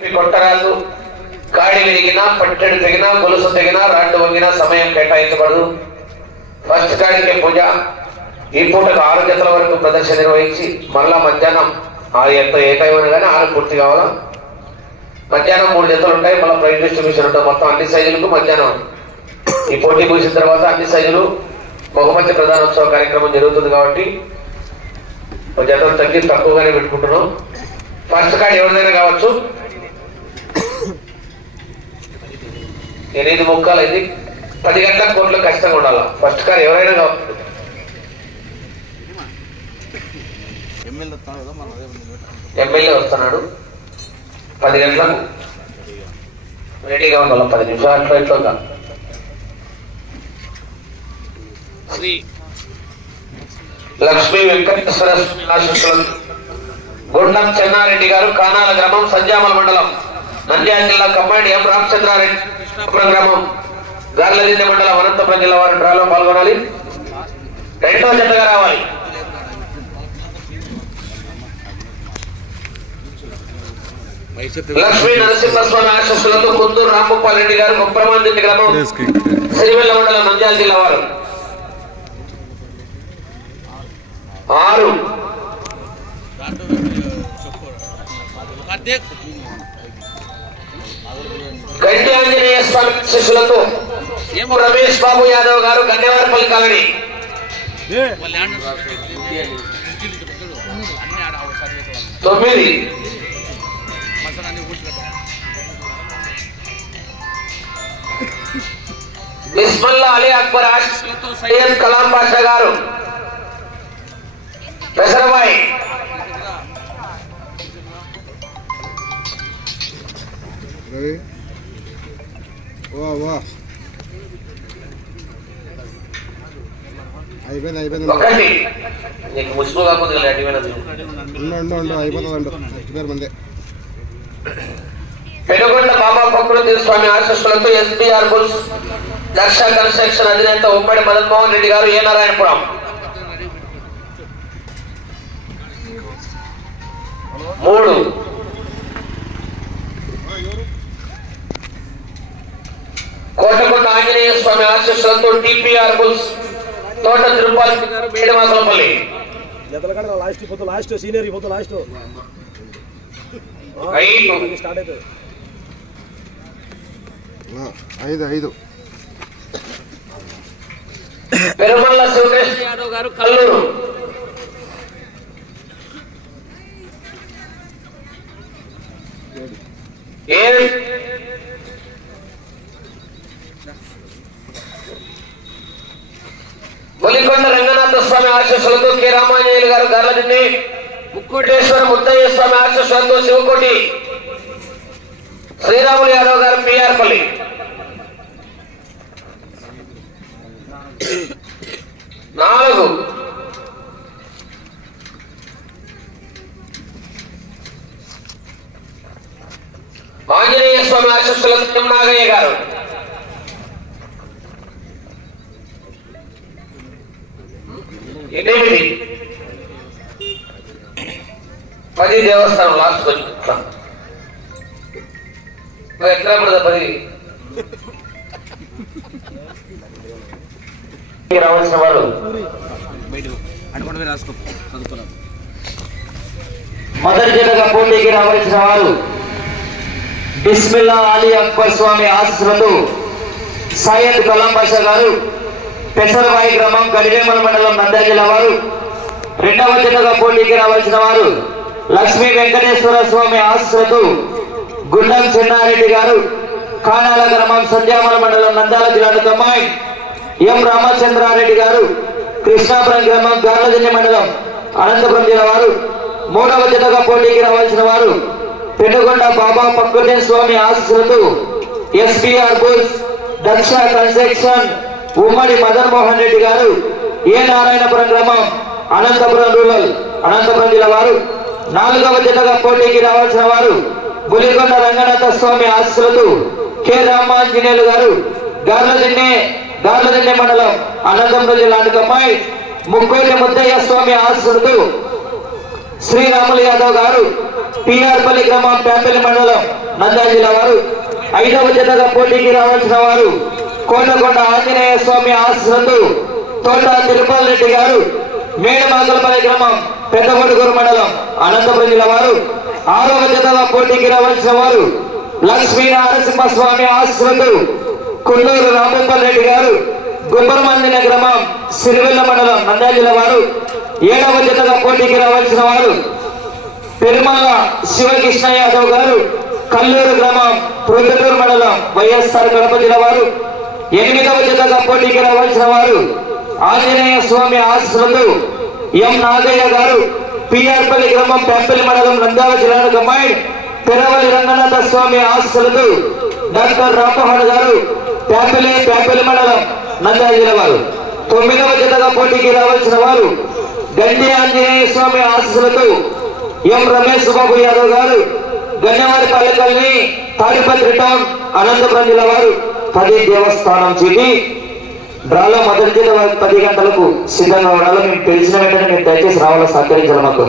కొట్టరాలు గాడి విరిగినా పట్టెడు తెగినా గొలుసు తెగినా రాడ్డు వంగినా సమయం కేటాయించబడదు. ఫస్ట్ గాడికి పూజ. ఈ పూటకు 6 గంటల వరకు ప్రదర్శన నిర్వహించి మరలా మధ్యాహ్నం ఏ టైం అయినా కానీ 6 పూర్తి కావాలా. మధ్యాహ్నం 3 జతలు ఉంటాయి. మళ్ళీ ప్రైజ్ డిస్ట్రిబ్యూషన్ ఉంటుంది. మొత్తం అన్ని సైజులకు మధ్యాహ్నం ఈ పోటీ ముగిసిన తర్వాత అన్ని సైజులు బహుమతి ప్రధానోత్సవ కార్యక్రమం జరుగుతుంది కాబట్టి జతలు తగ్గి తక్కువగానే పెట్టుకుంటున్నాం. ఫస్ట్ కార్డ్ ఎవరిదైనా కావచ్చు. 8 ముక్కాలు అయింది. 10 గంటల కోట్లు ఖచ్చితంగా ఉండాలి. ఫస్ట్ కార్ ఎవరైనా కావచ్చు. ఎమ్మెల్యే వస్తున్నాడు. 10 గంటలకు రెడీగా ఉండాలి. 10 నిమిషాలు అట్లా ఇట్లా. శ్రీ లక్ష్మీ వెంకటేశ్వర ఆశీస్సులు గుండం చెన్నారెడ్డి గారు, కానాల గ్రామం, సంజామల మండలం, నంద్యాల జిల్లా, కమ్మాడి ఎం రామచంద్రారెడ్డి గ్రామం, గార్లదిన్నె మండలం, అనంతపురం జిల్లా వారి డ్రాలో పాల్గొనాలి. 2వ జతగా రావాలి. లక్ష్మీ నరసింహస్వామి ఆశీస్సులతో కుందూరు రాంభూపాల్ రెడ్డి గారు, కుప్రమాందిని గ్రామం, సిరివెల్ల మండలం, నంద్యాల జిల్లా వారు 6. గంటి ఆంజనేయ స్వామి శిష్యులతో రమేష్ బాబు యాదవ్ గారు, గండేవారిపల్లి కాలనీ 9. బిస్మిల్లా అలీ అక్బర్ ఆశీస్సులతో సయ్యద్ కలాం బాషా గారు, పెసరబాయి 1. నీకు ముసుగు కాకుండా పెనుగొండ బాబా ప్రకృతి స్వామి ఆశీస్సులతో ఎస్బీఆర్ బుల్స్ దర్శ కన్స్ట్రక్షన్ అధినేత ఉమ్మడి మదన్మోహన్ రెడ్డి గారు, ఏ నారాయణపురం 3. కోటకొండ ఆంజనేయ స్వామి ఆశీస్సులతో టిపిఆర్ బుల్స్ తోట తిరుపతి గారు, మేడమాసలపల్లి 5. పెరుమల్ల శివకృష్ణ యాదవ్ గారు, కల్లూరు 7. బొలికొండ రంగనాథ స్వామి ఆశీస్సులతో కె రామాంజనేయులు గారు, గార్లదిన్నె, ముక్కోటేశ్వర ముద్దయ్య స్వామి ఆశీస్సులతో శివకోటి శ్రీరాములు యాదవ్ గారు, పిఆర్పల్లి 4. ఆంజనేయ స్వామి ఆశీస్సులతో నాగయ్య గారు 8. 10 దేవస్థానం లాస్ట్ ఎట్లా పడదా 10 రావాల్సిన వారు మొదటి జతగా పోటీకి రావాల్సిన వారు బిస్మిల్లా అలీ అక్బర్ స్వామి ఆశీస్సులతో సయ్యద్ కలాం బాషా గారు, పెసరబాయి గ్రామం, గడివేమల మండలం, నంద్యాల జిల్లా వారు 2వ జతగా పోటీకి రావాల్సిన వారు లక్ష్మీ వెంకటేశ్వర స్వామి ఆశీస్సులతో గుండం చెన్నారెడ్డి గారు, కానాల గ్రామం, సంధ్యామల మండలం, నంద్యాల జిల్లా కమ్మాయి ఎం రామచంద్రారెడ్డి గారు, కృష్ణాపురం గ్రామం, గార్లదిన్నె మండలం, అనంతపురం జిల్లా వారు 3వ జతగా పోటీకి రావాల్సిన వారు పెనుగొండ బాబా ప్రకృతి స్వామి ఆశీస్సులతో ఎస్బీఆర్ బుల్స్ దక్ష కన్స్ట్రక్షన్ ఉమ్మడి మదన్మోహన్ రెడ్డి గారు, ఏ నారాయణపురం గ్రామం, అనంతపురం రూరల్, అనంతపురం జిల్లా వారు 4వ జతగా పోటీకి రావాల్సిన వారు బొలికొండ రంగనాథ స్వామి ఆశీస్సులతో కె రామాంజనేయులు గారు, గార్లదిన్నె మండలం, అనంతపురం జిల్లా కమ్మాయి ముక్కోటి ముద్దయ్య స్వామి ఆశీస్సులతో శ్రీరాములు యాదవ్ గారు పిఆర్పల్లి గ్రామం ప్యాంపల్లి మండలం నంద్యాల జిల్లా వారు. 5వ జతగా పోటీకి రావాల్సిన వారు కోటకొండ ఆంజనేయ స్వామి ఆశీస్సులతో తోట తిరుపతి రెడ్డి గారు మేడమాకలపల్లి గ్రామం పెద్దగొడుగురు మండలం అనంతపురం జిల్లా వారు. 6వ జతగా పోటీకి రావాల్సిన వారు లక్ష్మీ నరసింహస్వామి ఆశీస్సులతో కొల్లూరు రామప్పల్ రెడ్డి గారు గుబ్బరమందిన గ్రామం సిరివెల్ల మండలం నంద్యాల జిల్లా వారు. 7వ జతగా పోటీకి రావాల్సిన వారు పెరుమల శివకృష్ణ యాదవ్ గారు కల్లూరు గ్రామం ప్రొద్దుటూరు మండలం వైఎస్ఆర్ కడప జిల్లా వారు. 8వ జతగా పోటీకి రావాల్సిన వారు ఆంజనేయ స్వామి ఆశీస్సులతో ఎం నాగయ్య గారు పిఆర్పల్లి గ్రామం ప్యాంపల్లి మండలం నంద్యాల జిల్లాకు కంబైన్ పెరవలి రంగనాథ స్వామి ఆశీస్సులతో డాక్టర్ రామమోహన్ గారు ప్యాంపల్లి మండలం నంద్యాల జిల్లా వారు. 9వ జతగా పోటీకి రావాల్సిన వారు గండి ఆంజనేయ స్వామి ఆశీస్సులతో ఎం రమేష్ బాబు యాదవ్ గారు గన్యవారి పల్లెకల్ని తాడిపత్రి టౌన్ అనంతపురం జిల్లా వారు. 10 దేవస్థానం చీటి డ్రాలో మొదటి 10 గంటలకు సిద్ధంగా ఉండాలి. మేము తెలిసిన వెంటనే మీరు దయచేసి రావాలో సహకరించాలి మాకు.